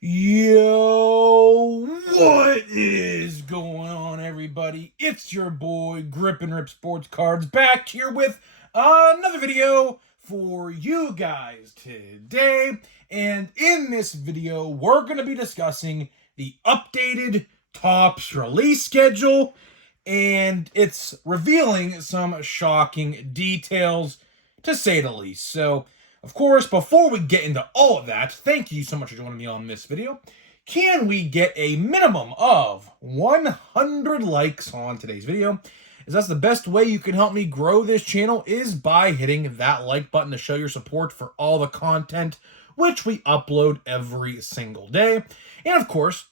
Yo, what is going on, everybody? It's your boy Grip and Rip Sports Cards back here with another video for you guys today. And in this video, we're going to be discussing the updated Topps release schedule, and it's revealing some shocking details, to say the least. So, of course, before we get into all of that, thank you so much for joining me on this video. Can we get a minimum of 100 likes on today's video? As that's the best way you can help me grow this channel is by hitting that like button to show your support for all the content which we upload every single day. And of course,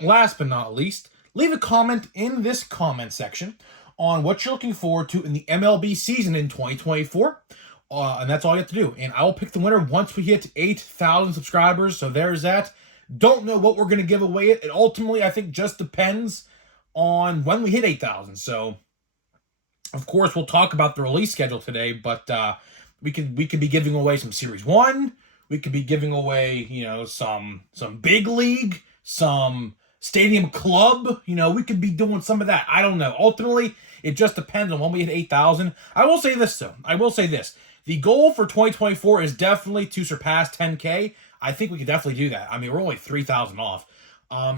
last but not least, leave a comment in this comment section on what you're looking forward to in the MLB season in 2024. And that's all you have to do. And I will pick the winner once we hit 8,000 subscribers. So there's that. Don't know what we're going to give away. It ultimately, I think, just depends on when we hit 8,000. So, of course, we'll talk about the release schedule today. But we could be giving away some Series 1. We could be giving away, some big league, some stadium club. We could be doing some of that. I don't know. Ultimately, it just depends on when we hit 8,000. I will say this, though. The goal for 2024 is definitely to surpass 10K. I think we could definitely do that. I mean, we're only 3,000 off.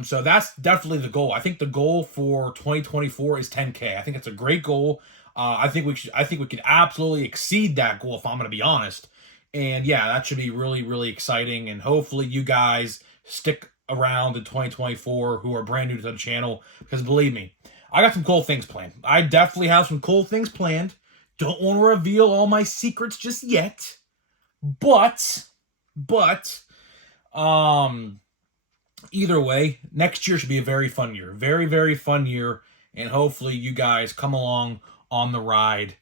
So that's definitely the goal. I think the goal for 2024 is 10K. I think it's a great goal. I think we could absolutely exceed that goal, if I'm going to be honest. And yeah, that should be really, really exciting. And hopefully you guys stick around in 2024 who are brand new to the channel, because believe me, I got some cool things planned. I definitely have some cool things planned. Don't want to reveal all my secrets just yet. But, either way, next year should be a very fun year. Very, very fun year. And hopefully you guys come along on the ride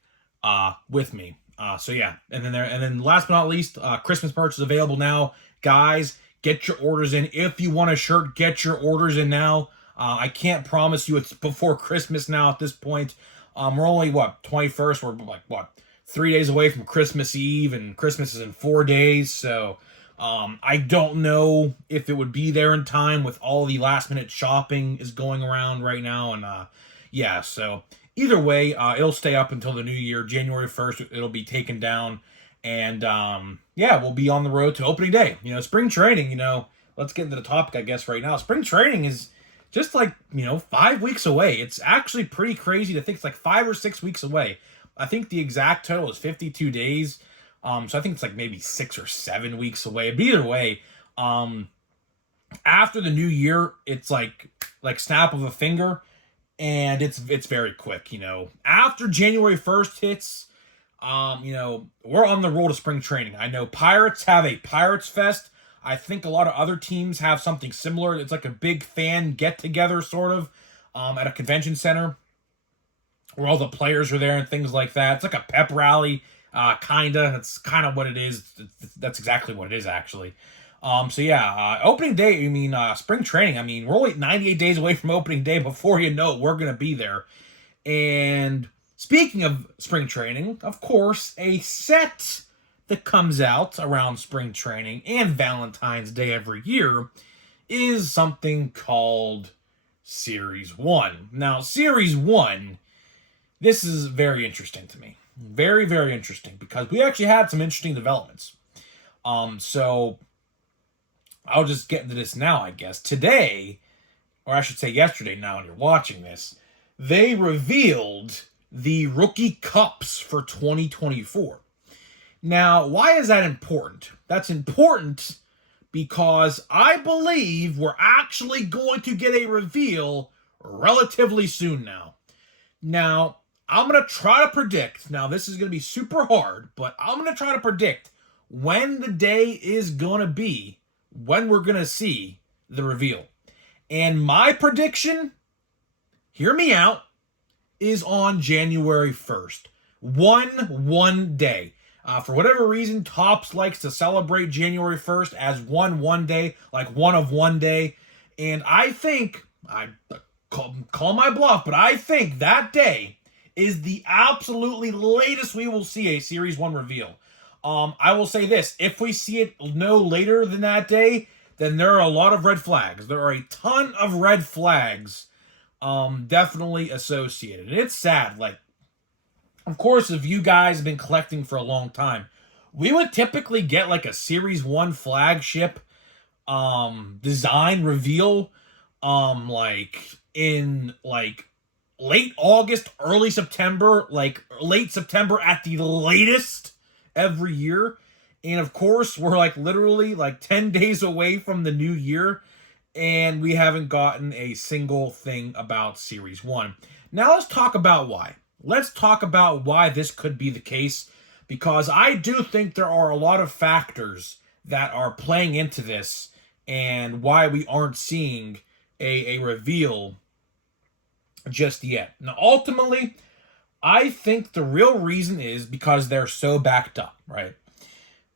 with me. So yeah, and then last but not least, Christmas merch is available now. Guys, get your orders in. If you want a shirt, get your orders in now. I can't promise you it's before Christmas now at this point. We're only, 21st? We're 3 days away from Christmas Eve, and Christmas is in 4 days. So I don't know if it would be there in time with all the last minute shopping is going around right now. And yeah, so either way, it'll stay up until the new year. January 1st, it'll be taken down. And yeah, we'll be on the road to opening day. Spring training, let's get into the topic, I guess, right now. Spring training is just 5 weeks away. It's actually pretty crazy to think it's 5 or 6 weeks away. I think the exact total is 52 days. So I think it's maybe 6 or 7 weeks away. But either way, after the new year, it's like snap of a finger, and it's very quick. After January 1st hits, we're on the road to spring training. I know Pirates have a Pirates Fest. I think a lot of other teams have something similar. It's like a big fan get-together, sort of, at a convention center where all the players are there and things like that. It's like a pep rally, kinda. That's kind of what it is. That's exactly what it is, actually. So yeah, opening day, spring training. We're only 98 days away from opening day. Before you know it, we're going to be there. And speaking of spring training, of course, a set that comes out around spring training and Valentine's Day every year is something called Series 1. Now, Series 1, this is very interesting to me. Very, very interesting, because we actually had some interesting developments. So I'll just get into this now, I guess. Today, or I should say yesterday now when you're watching this, they revealed the rookie cups for 2024. Now, why is that important? That's important because I believe we're actually going to get a reveal relatively soon now. Now, I'm going to try to predict. Now, this is going to be super hard, but I'm going to try to predict when the day is going to be when we're going to see the reveal. And my prediction, hear me out, is on January 1st. One day. For whatever reason, Topps likes to celebrate January 1st as one day, like one of one day. And I think, I call my bluff, but I think that day is the absolutely latest we will see a Series 1 reveal. I will say this, if we see it no later than that day, then there are a lot of red flags. There are a ton of red flags definitely associated. And it's sad. Like, of course, if you guys have been collecting for a long time, we would typically get like a Series 1 flagship design reveal like in like late August, early September, like late September at the latest every year. And of course, we're like literally like 10 days away from the new year, and we haven't gotten a single thing about Series 1. Now let's talk about why. Let's talk about why this could be the case, because I do think there are a lot of factors that are playing into this and why we aren't seeing a reveal just yet. Now, ultimately, I think the real reason is because they're so backed up, right?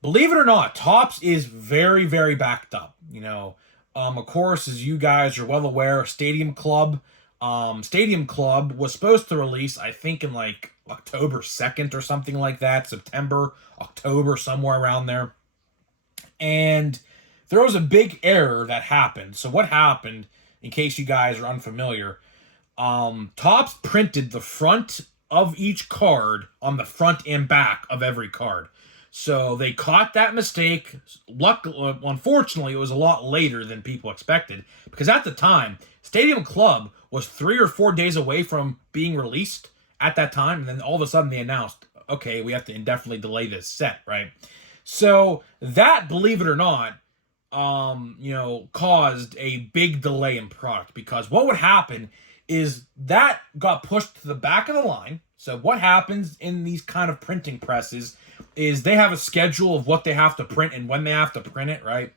Believe it or not, Topps is very, very backed up. You know, of course, as you guys are well aware, Stadium Club was supposed to release, I think, in like October 2nd or something like that, September, October, somewhere around there. And there was a big error that happened. So what happened, in case you guys are unfamiliar, Topps printed the front of each card on the front and back of every card. So they caught that mistake. Unfortunately, it was a lot later than people expected, because at the time, Stadium Club was 3 or 4 days away from being released at that time, and then all of a sudden they announced, okay, we have to indefinitely delay this set, right? So that, believe it or not, caused a big delay in product, because what would happen is that got pushed to the back of the line. So what happens in these kind of printing presses is they have a schedule of what they have to print and when they have to print it, right?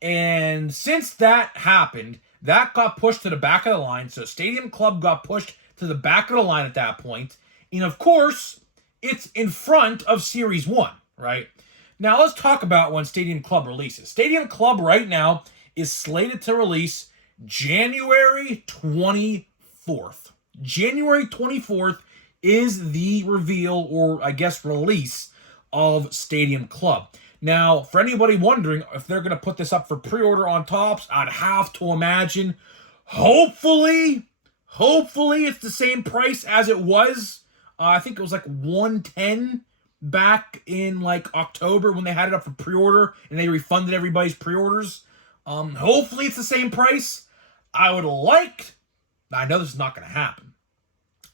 And since that happened, that got pushed to the back of the line. So Stadium Club got pushed to the back of the line at that point. And of course, it's in front of Series 1, right? Now let's talk about when Stadium Club releases. Stadium Club right now is slated to release January 24th. January 24th is the reveal, or I guess release, of Stadium Club. Now, for anybody wondering if they're going to put this up for pre-order on Topps, I'd have to imagine, hopefully it's the same price as it was. I think it was like $110 back in like October when they had it up for pre-order and they refunded everybody's pre-orders. Hopefully it's the same price. I know this is not going to happen,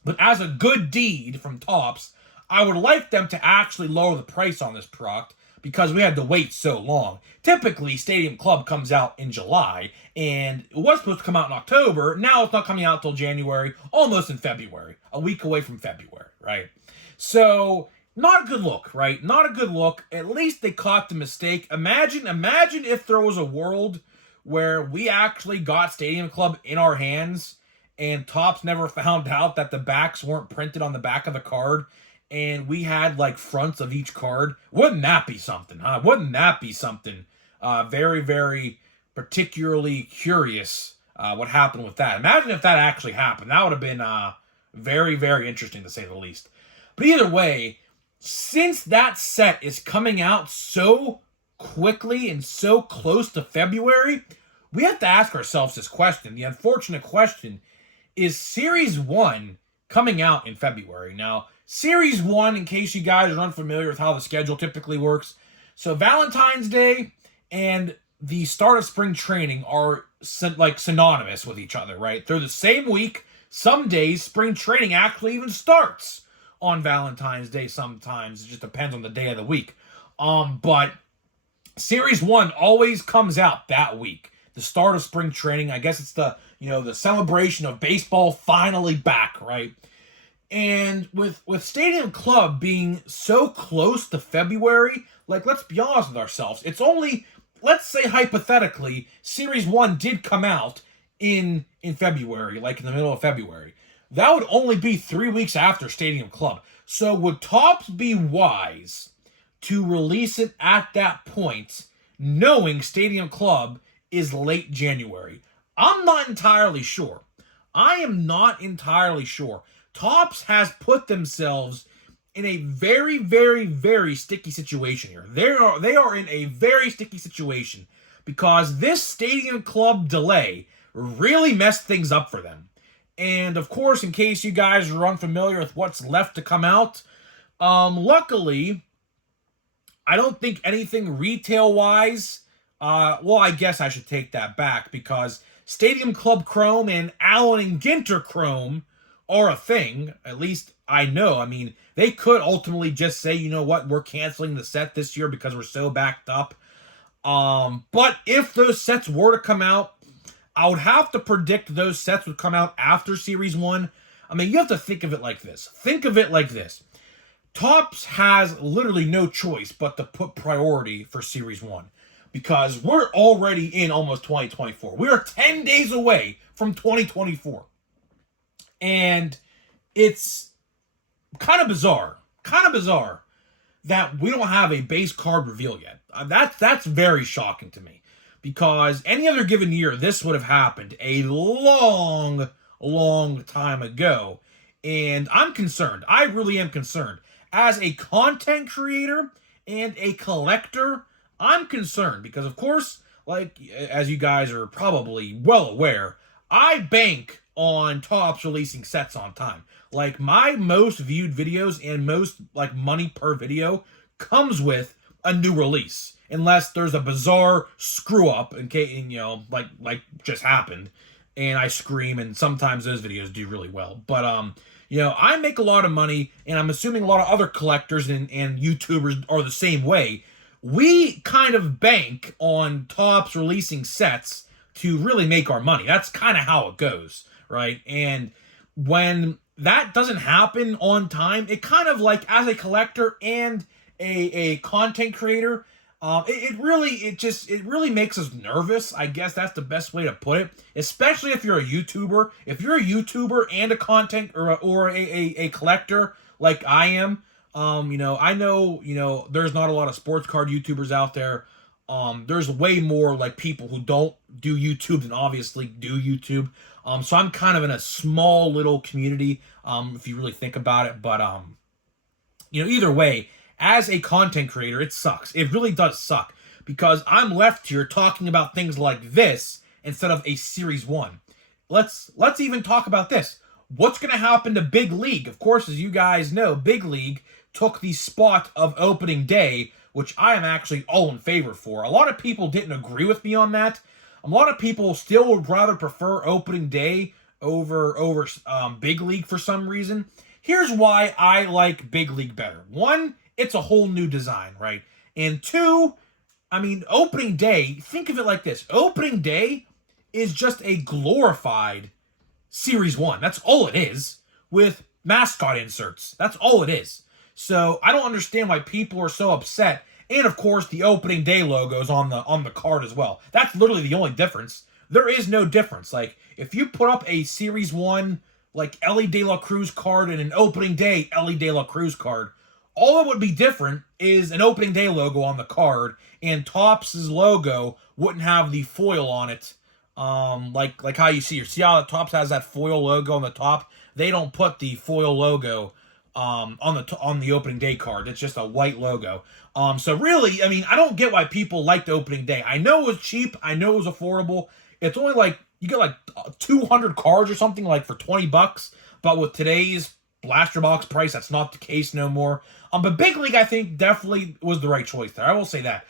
but as a good deed from Topps, I would like them to actually lower the price on this product, because we had to wait so long. Typically, Stadium Club comes out in July, and it was supposed to come out in October. Now it's not coming out until January, almost in February, a week away from February, right? So, not a good look, right? Not a good look. At least they caught the mistake. Imagine if there was a world where we actually got Stadium Club in our hands and Topps never found out that the backs weren't printed on the back of the card, and we had like fronts of each card. Wouldn't that be something, huh? Wouldn't that be something? Very, very particularly curious what happened with that. Imagine if that actually happened. That would have been very, very interesting, to say the least. But either way, since that set is coming out so quickly and so close to February, we have to ask ourselves this question. The unfortunate question is, Series 1 coming out in February? Now, Series 1, in case you guys are unfamiliar with how the schedule typically works, so Valentine's Day and the start of spring training are like synonymous with each other, right? They're the same week. Some days, spring training actually even starts on Valentine's Day sometimes. It just depends on the day of the week. But Series 1 always comes out that week. The start of spring training. I guess it's the celebration of baseball finally back, right? And with Stadium Club being so close to February, like, let's be honest with ourselves, it's only, let's say hypothetically, Series 1 did come out in February, like in the middle of February. That would only be 3 weeks after Stadium Club. So would Topps be wise to release it at that point, knowing Stadium Club is late January? I'm not entirely sure. I am not entirely sure. Topps has put themselves in a very, very, very sticky situation here. They are in a very sticky situation, because this Stadium Club delay really messed things up for them. And of course, in case you guys are unfamiliar with what's left to come out, luckily, I don't think anything retail-wise, well, I guess I should take that back, because Stadium Club Chrome and Allen and Ginter Chrome are a thing. At least I know. I mean, they could ultimately just say, you know what, we're canceling the set this year because we're so backed up. But if those sets were to come out, I would have to predict those sets would come out after Series 1. I mean, you have to think of it like this. Think of it like this. Topps has literally no choice but to put priority for Series 1, because we're already in almost 2024. We are 10 days away from 2024. And it's kind of bizarre that we don't have a base card reveal yet. That's very shocking to me, because any other given year, this would have happened a long time ago. And I'm concerned. I really am concerned. As a content creator and a collector, I'm concerned because, of course, like, as you guys are probably well aware, I bank on Topps releasing sets on time. Like, my most viewed videos and most, like, money per video comes with a new release, unless there's a bizarre screw up, in case, you know, like just happened, and I scream, and sometimes those videos do really well. But you know, I make a lot of money, and I'm assuming a lot of other collectors and YouTubers are the same way. We kind of bank on Topps releasing sets to really make our money. That's kind of how it goes, right? And when that doesn't happen on time, it kind of, like, as a collector and a content creator, it really makes us nervous. I guess that's the best way to put it. Especially if you're a YouTuber. If you're a YouTuber and a content or a collector like I am, you know, I know, you know, there's not a lot of sports card YouTubers out there. There's way more, like, people who don't do YouTube than obviously do YouTube. So I'm kind of in a small little community, if you really think about it. But you know, either way, as a content creator, it sucks. It really does suck, because I'm left here talking about things like this instead of a Series 1. Let's even talk about this. What's going to happen to Big League? Of course, as you guys know, Big League took the spot of opening day, which I am actually all in favor for. A lot of people didn't agree with me on that. A lot of people still would rather prefer opening day over Big League for some reason. Here's why I like Big League better. One, it's a whole new design, right? And two, I mean, opening day, think of it like this. Opening day is just a glorified Series 1. That's all it is, with mascot inserts. That's all it is. So I don't understand why people are so upset. And of course, the opening day logo's on the card as well. That's literally the only difference. There is no difference. Like, if you put up a Series 1, like, Elly De La Cruz card and an opening day Elly De La Cruz card, all that would be different is an opening day logo on the card, and Topps' logo wouldn't have the foil on it. Like how you see how Topps has that foil logo on the top? They don't put the foil logo on the opening day card. It's just a white logo. So really, I mean, I don't get why people liked opening day. I know it was cheap. I know it was affordable. It's only like, you get like 200 cards or something, like, for $20. But with today's blaster box price, that's not the case no more. But Big League, I think, definitely was the right choice there. I will say that.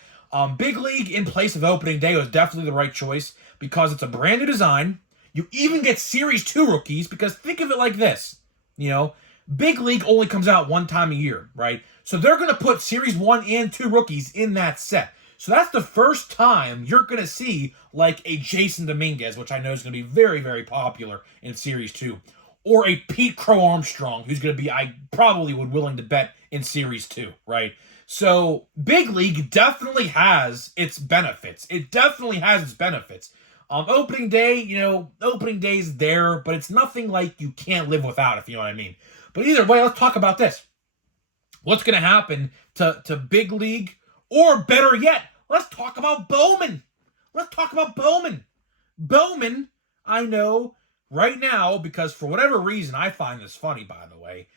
Big League in place of opening day was definitely the right choice, because it's a brand new design. You even get Series 2 rookies, because think of it like this. You know, Big League only comes out one time a year, right? So they're going to put Series 1 and 2 rookies in that set. So that's the first time you're going to see, like, a Jason Dominguez, which I know is going to be very, very popular in Series 2. Or a Pete Crow Armstrong, who's going to be, I probably would willing to bet, in Series 2, right? So Big League definitely has its benefits. It definitely has its benefits. Opening day, you know, opening day's there, but it's nothing like you can't live without, if you know what I mean. But either way, let's talk about this. What's going to happen to Big League? Or better yet, let's talk about Bowman. Let's talk about Bowman. Bowman, I know right now, because for whatever reason, I find this funny, by the way,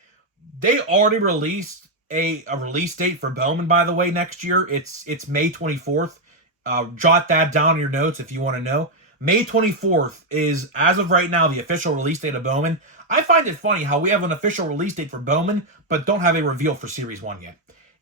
they already released a release date for Bowman, by the way, next year. It's May 24th. Jot that down in your notes if you want to know. May 24th is, as of right now, the official release date of Bowman. I find it funny how we have an official release date for Bowman, but don't have a reveal for Series 1 yet.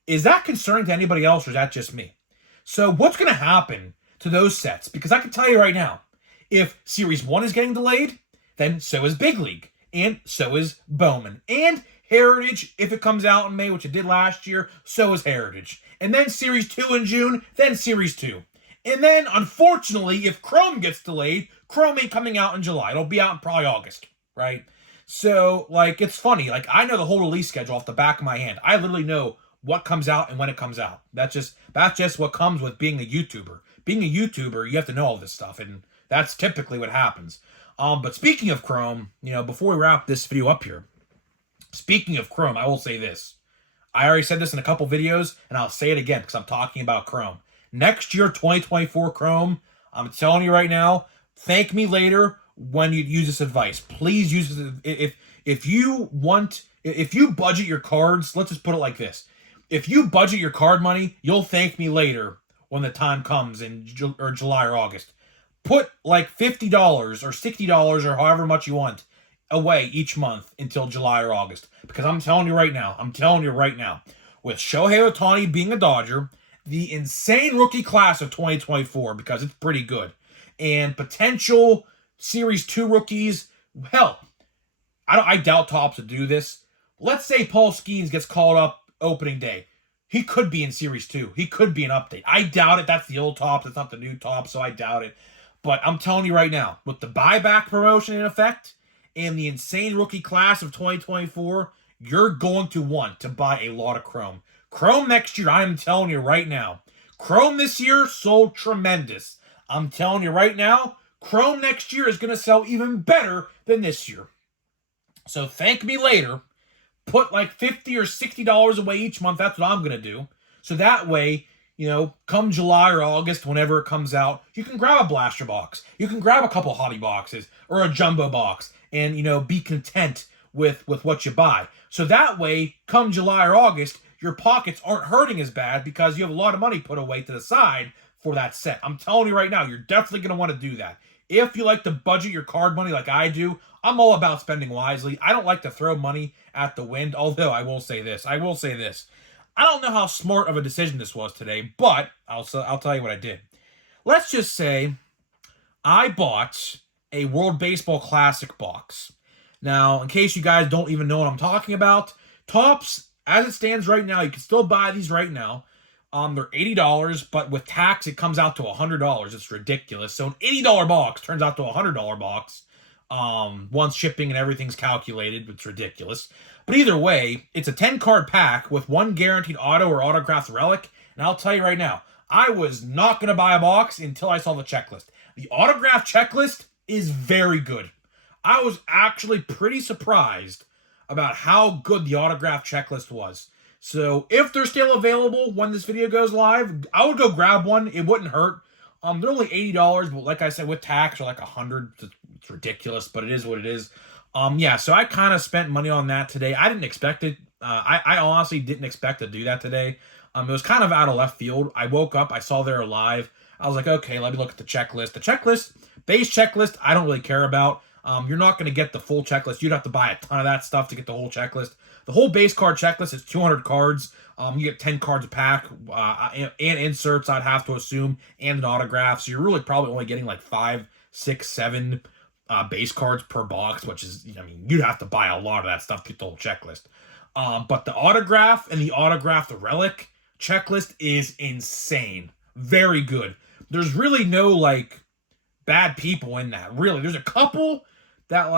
Is that concerning to anybody else, or is that just me? So what's going to happen to those sets? Because I can tell you right now, if Series 1 is getting delayed, then so is Big League, and so is Bowman. And Heritage, if it comes out in May, which it did last year, so is Heritage. And then Series 2 in June, then Series 2. And then, unfortunately, if Chrome gets delayed, Chrome ain't coming out in July. It'll be out in probably August, right? So, like, it's funny. Like, I know the whole release schedule off the back of my hand. I literally know what comes out and when it comes out. That's just what comes with being a YouTuber. Being a YouTuber, you have to know all this stuff, and that's typically what happens. But speaking of Chrome, before we wrap this video up here, speaking of Chrome, I will say this. I already said this in a couple videos, and I'll say it again because I'm talking about Chrome. Next year, 2024 Chrome, I'm telling you right now, thank me later when you use this advice. Please use this. If you budget your cards, let's just put it like this. If you budget your card money, you'll thank me later when the time comes in July or August. Put like $50 or $60 or however much you want away each month until July or August. Because I'm telling you right now, with Shohei Ohtani being a Dodger, the insane rookie class of 2024, because it's pretty good, and potential Series 2 rookies, hell, I doubt Topps would do this. Let's say Paul Skeens gets called up opening day. He could be in Series 2. He could be an update. I doubt it. That's the old Topps. It's not the new Topps, so I doubt it. But I'm telling you right now, with the buyback promotion in effect and the insane rookie class of 2024, you're going to want to buy a lot of Chrome. Chrome next year, I'm telling you right now. Chrome this year sold tremendous. I'm telling you right now, Chrome next year is going to sell even better than this year. So thank me later. Put like $50 or $60 away each month. That's what I'm going to do. So that way, come July or August, whenever it comes out, you can grab a blaster box. You can grab a couple hobby boxes or a jumbo box and, be content with what you buy. So that way, come July or August, your pockets aren't hurting as bad because you have a lot of money put away to the side for that set. I'm telling you right now, you're definitely going to want to do that. If you like to budget your card money like I do, I'm all about spending wisely. I don't like to throw money at the wind, although I will say this. I don't know how smart of a decision this was today, but I'll tell you what I did. Let's just say I bought a World Baseball Classic box. Now, in case you guys don't even know what I'm talking about, Topps, as it stands right now, you can still buy these right now. They're $80, but with tax, it comes out to $100. It's ridiculous. So an $80 box turns out to a $100 box. Once shipping and everything's calculated, it's ridiculous. But either way, it's a 10-card pack with one guaranteed auto or autographed relic. And I'll tell you right now, I was not going to buy a box until I saw the checklist. The autograph checklist is very good. I was actually pretty surprised about how good the autograph checklist was. So if they're still available when this video goes live, I would go grab one. It wouldn't hurt. They're only $80, but like I said, with tax, are like $100. It's ridiculous, but it is what it is. Yeah, so I kind of spent money on that today. I didn't expect it. I honestly didn't expect to do that today. It was kind of out of left field. I woke up, I saw they were live. I was like, okay, let me look at the checklist. The checklist, base checklist, I don't really care about. You're not going to get the full checklist. You'd have to buy a ton of that stuff to get the whole checklist. The whole base card checklist is 200 cards. You get 10 cards a pack, and inserts, I'd have to assume, and an autograph. So you're really probably only getting like 5, 6, 7 base cards per box, which is, you'd have to buy a lot of that stuff to get the whole checklist. But the autograph and the relic checklist is insane. Very good. There's really no, bad people in that. Really, there's a couple that,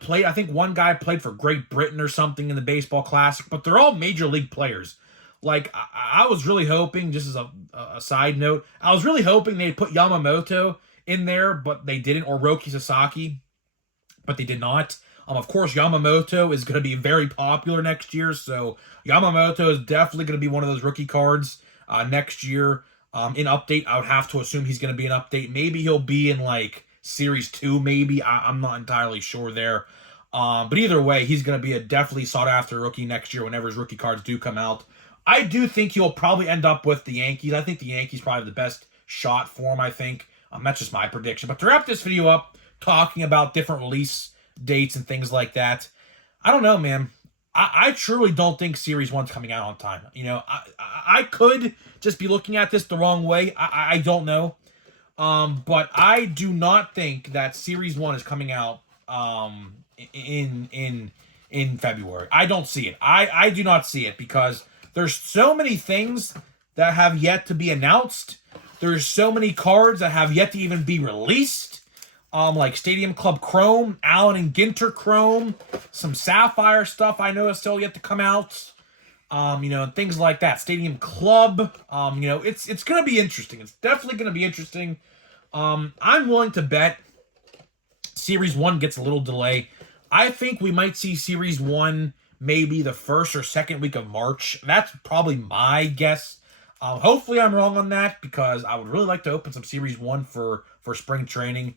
played. I think one guy played for Great Britain or something in the Baseball Classic, but they're all major league players. I was really hoping, just as a side note, I was really hoping they'd put Yamamoto in there, but they didn't, or Roki Sasaki, but they did not. Of course, Yamamoto is going to be very popular next year, so Yamamoto is definitely going to be one of those rookie cards next year. In update, I would have to assume he's going to be an update. Maybe he'll be in, Series 2, maybe. I'm not entirely sure there. But either way, he's going to be a definitely sought-after rookie next year whenever his rookie cards do come out. I do think he'll probably end up with the Yankees. I think the Yankees probably have the best shot for him, I think. That's just my prediction. But to wrap this video up, talking about different release dates and things like that, I don't know, man. I truly don't think Series 1's coming out on time. You know, I could just be looking at this the wrong way. I don't know. But I do not think that Series 1 is coming out in February. I don't see it. I do not see it because there's so many things that have yet to be announced. There's so many cards that have yet to even be released. Like Stadium Club Chrome, Allen and Ginter Chrome, some Sapphire stuff I know is still yet to come out. You know, things like that. Stadium Club. You know, it's gonna be interesting. It's definitely gonna be interesting. I'm willing to bet Series 1 gets a little delay. I think we might see Series 1 maybe the first or second week of March. That's probably my guess. Hopefully I'm wrong on that because I would really like to open some Series 1 for spring training.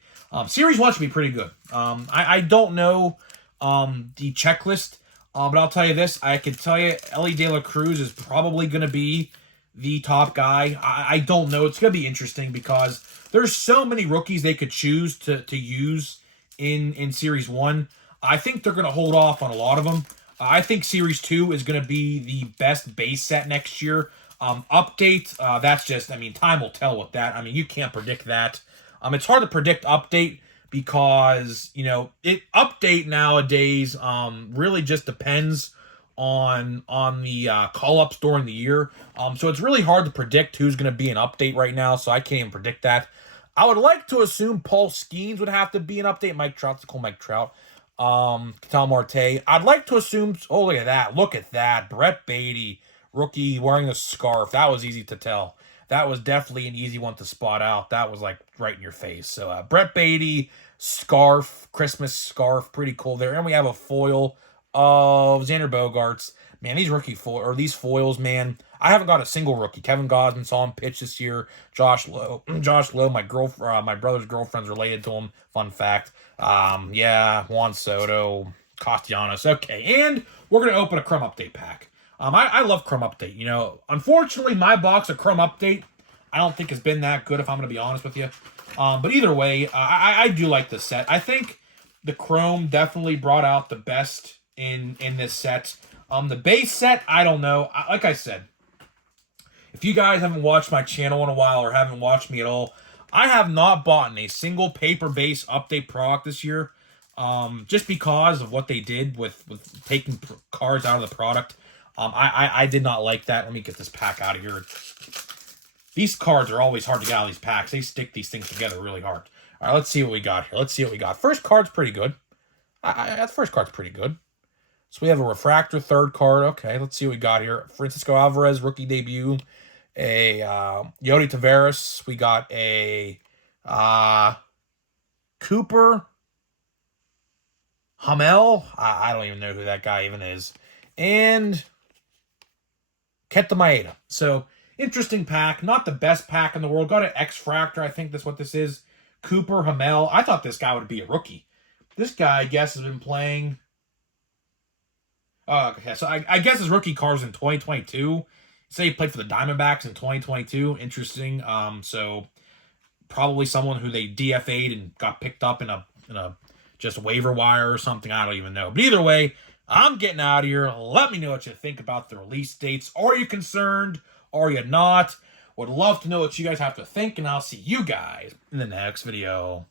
Series 1 should be pretty good. I don't know the checklist, but I'll tell you this. I can tell you Elly De La Cruz is probably going to be the top guy. I don't know. It's going to be interesting because there's so many rookies they could choose to use in Series 1. I think they're going to hold off on a lot of them. I think Series 2 is going to be the best base set next year. Update, that's just, I mean, time will tell with that. I mean, you can't predict that. It's hard to predict update because, you know, update nowadays really just depends on the call-ups during the year. So it's really hard to predict who's going to be an update right now, so I can't even predict that. I would like to assume Paul Skeens would have to be an update. Mike Trout's the cool Mike Trout. Ketel Marte. I'd like to assume, oh, look at that. Look at that. Brett Baty, rookie wearing a scarf. That was easy to tell. That was definitely an easy one to spot out. That was like right in your face. So Brett Baty, scarf, Christmas scarf, pretty cool there. And we have a foil of Xander Bogaerts. Man, these these foils, man. I haven't got a single rookie. Kevin Gausman saw him pitch this year. Josh Lowe, my brother's girlfriend's related to him. Fun fact. Yeah, Juan Soto, Castellanos. Okay, and we're gonna open a Chrome Update pack. I love Chrome Update. You know, unfortunately, my box of Chrome Update, I don't think has been that good, if I'm going to be honest with you. But either way, I do like this set. I think the Chrome definitely brought out the best in this set. The base set, I don't know. Like I said, if you guys haven't watched my channel in a while or haven't watched me at all, I have not bought a single paper-based update product this year. Just because of what they did with taking cards out of the product. I did not like that. Let me get this pack out of here. These cards are always hard to get out of these packs. They stick these things together really hard. All right, let's see what we got here. First card's pretty good. That first card's pretty good. So we have a refractor third card. Okay, let's see what we got here. Francisco Alvarez, rookie debut. A Yodi Taveras. We got a Cooper Hamel. I don't even know who that guy even is. And Kenta Maeda. So, interesting pack. Not the best pack in the world. Got an X-Fractor. I think that's what this is. Cooper Hamel. I thought this guy would be a rookie. This guy, I guess, has been playing... okay, so I guess his rookie card was in 2022. Say he played for the Diamondbacks in 2022. Interesting. So, probably someone who they DFA'd and got picked up in a just waiver wire or something. I don't even know. But either way... I'm getting out of here. Let me know what you think about the release dates. Are you concerned? Are you not? Would love to know what you guys have to think, and I'll see you guys in the next video.